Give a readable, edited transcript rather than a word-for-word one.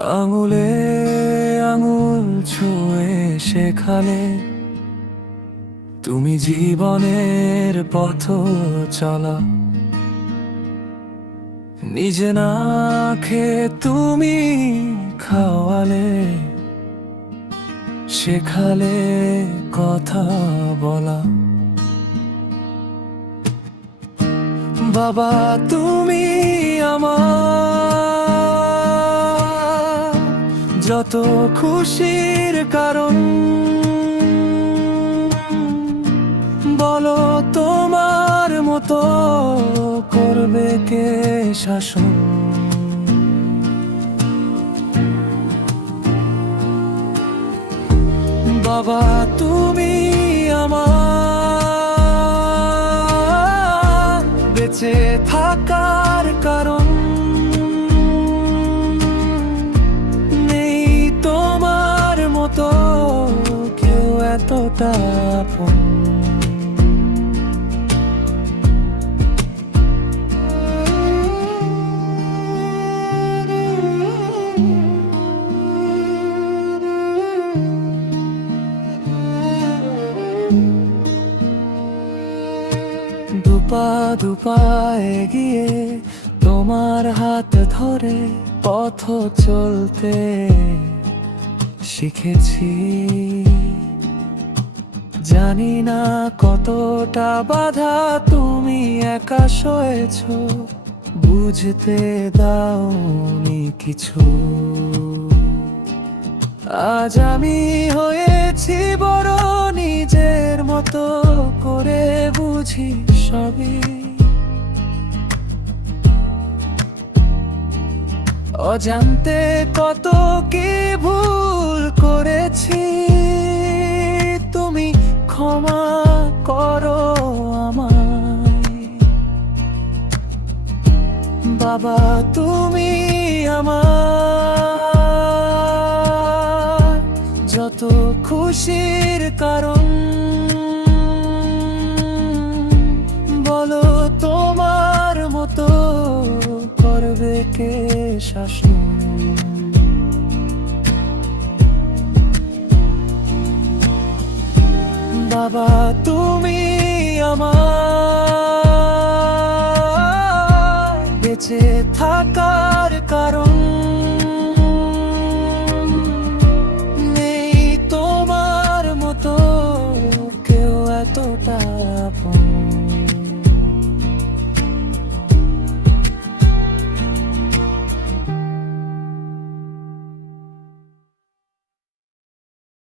আঙুলে আঙুল ছুঁয়ে শেখালে তুমি জীবনের পথ চলা। নিজে না খেয়ে তুমি খাওয়ালে, শেখালে কথা বলা। বাবা তুমি আমার যত খুশির কারণ, বলো তোমার মতো করবে কে শাসন। বাবা তুমি আমার বেঁচে থাকার কারণ, নেই তোমার মতো কেউ এতটা আপন। দুপা দুপা এগিয়ে তোমার হাত ধরে পথ চলতে শিখেছি। জানি না কতটা বাধা তুমি একা সয়েছ, বুঝতে দাওনি কিছু। আজ আমি হয়েছি বড়, নিজের মতো করে বুঝি সবই। অজান্তে কত কি ভুল করেছি, তুমি ক্ষমা করো আমায়। বাবা তুমি আমার যত খুশির কারণ, বলো তোমার মতো করবে কে শাসন। বাবা তুমি আমার বেঁচে থাকা